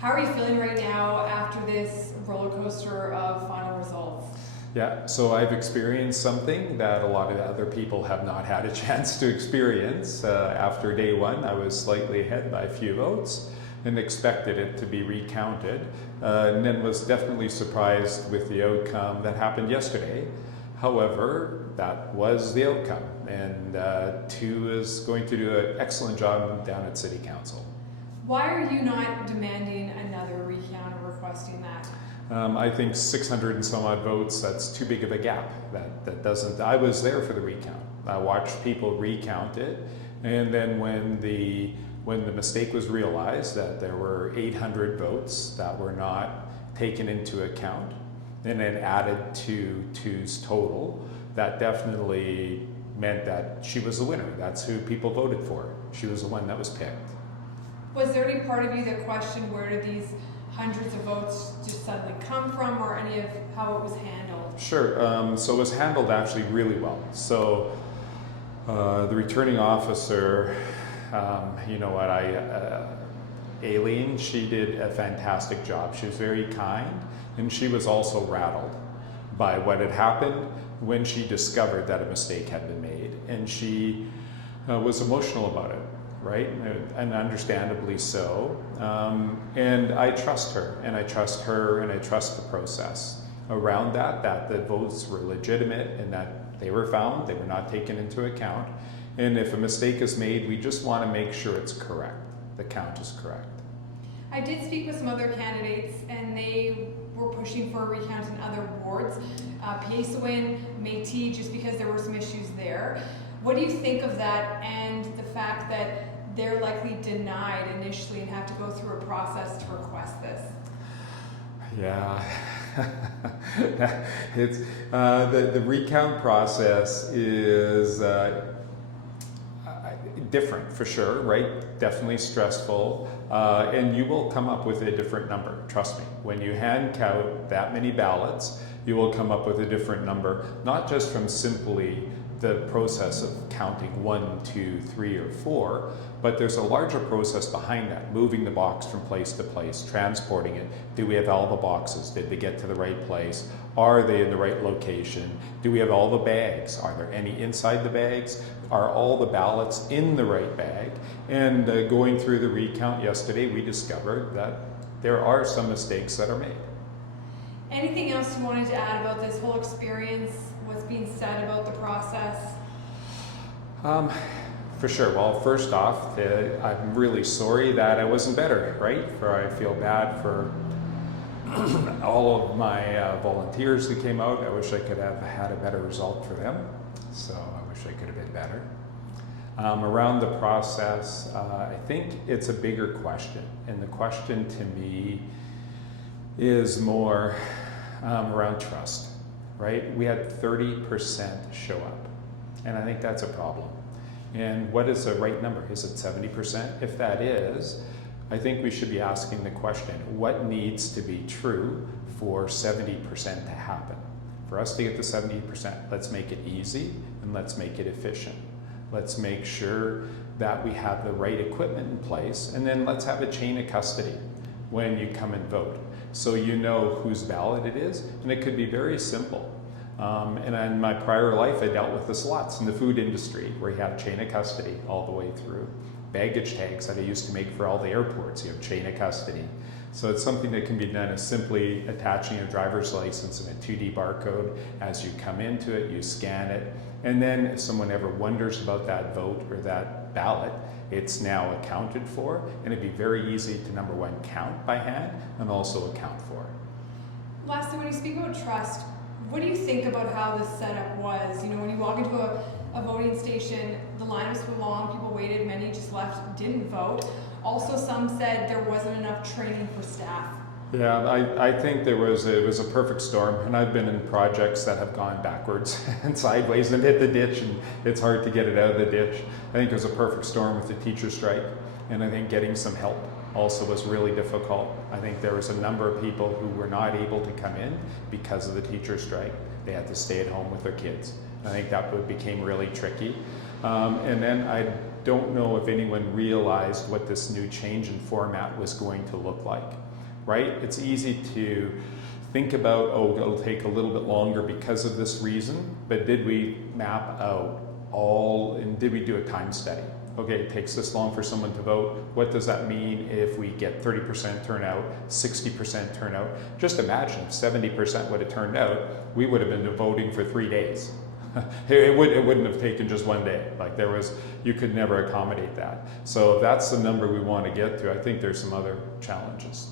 How are you feeling right now after this roller coaster of final results? Yeah, so I've experienced something that a lot of other people have not had a chance to experience. After day one, I was slightly ahead by a few votes and expected it to be recounted, and then was definitely surprised with the outcome that happened yesterday. However, that was the outcome, and Thu is going to do an excellent job down at City Council. Why are you not demanding another recount or requesting that? I think 600 and some odd votes, that's too big of a gap. That doesn't, I was there for the recount. I watched people recount it, and then when the mistake was realized that there were 800 votes that were not taken into account and then added to Thu's total, that definitely meant that she was the winner. That's who people voted for. She was the one that was picked. Was there any part of you that questioned where did these hundreds of votes just suddenly come from, or any of how it was handled? Sure, so it was handled actually really well. So the returning officer, you know what, Aileen, she did a fantastic job. She was very kind, and she was also rattled by what had happened when she discovered that a mistake had been made, and she was emotional about it, right? And understandably so. And I trust her, and I trust her, and I trust the process around that the votes were legitimate and that they were found, they were not taken into account. And if a mistake is made, we just want to make sure it's correct. The count is correct. I did speak with some other candidates, and they were pushing for a recount in other wards. Piesowin, Métis, just because there were some issues there. What do you think of that, and the fact that they're likely denied initially and have to go through a process to request this? Yeah, it's the recount process is different for sure, right? Definitely stressful, and you will come up with a different number. Trust me. When you hand count that many ballots, you will come up with a different number, not just from simply the process of counting 1, 2, 3, or 4, but there's a larger process behind that, moving the box from place to place, transporting it. Do we have all the boxes? Did they get to the right place? Are they in the right location? Do we have all the bags? Are there any inside the bags? Are all the ballots in the right bag? And going through the recount yesterday, we discovered that there are some mistakes that are made. Anything else you wanted to add about this whole experience? What's being said about the process? For sure. Well, first off, I'm really sorry that I wasn't better, right? I feel bad for all of my volunteers who came out. I wish I could have had a better result for them. So I wish I could have been better. Around the process, I think it's a bigger question. And the question to me is more around trust, right? We had 30% show up, and I think that's a problem. And what is the right number? Is it 70%? If that is, I think we should be asking the question, what needs to be true for 70% to happen? For us to get to 70%, let's make it easy and let's make it efficient. Let's make sure that we have the right equipment in place, and then let's have a chain of custody when you come and vote, so you know whose ballot it is. And it could be very simple. And in my prior life, I dealt with this lots in the food industry, where you have chain of custody all the way through. Baggage tags that I used to make for all the airports, you have chain of custody. So it's something that can be done as simply attaching a driver's license and a 2D barcode. As you come into it, you scan it. And then if someone ever wonders about that vote or that ballot, it's now accounted for. And it'd be very easy to, number one, count by hand and also account for. Lastly, when you speak about trust, what do you think about how this setup was? You know, when you walk into a voting station, the line was too long, people waited, many just left, didn't vote. Also, some said there wasn't enough training for staff. Yeah, I think it was a perfect storm, and I've been in projects that have gone backwards and sideways and hit the ditch, and it's hard to get it out of the ditch. I think it was a perfect storm with the teacher strike, and I think getting some help also was really difficult. I think there was a number of people who were not able to come in because of the teacher strike. They had to stay at home with their kids. I think that became really tricky. And then I don't know if anyone realized what this new change in format was going to look like, right? It's easy to think about, oh, it'll take a little bit longer because of this reason, but did we map out all, and did we do a time study? Okay, it takes this long for someone to vote. What does that mean if we get 30% turnout, 60% turnout? Just imagine if 70% would have turned out, we would have been voting for 3 days. It wouldn't have taken just 1 day. Like you could never accommodate that. So if that's the number we want to get to, I think there's some other challenges.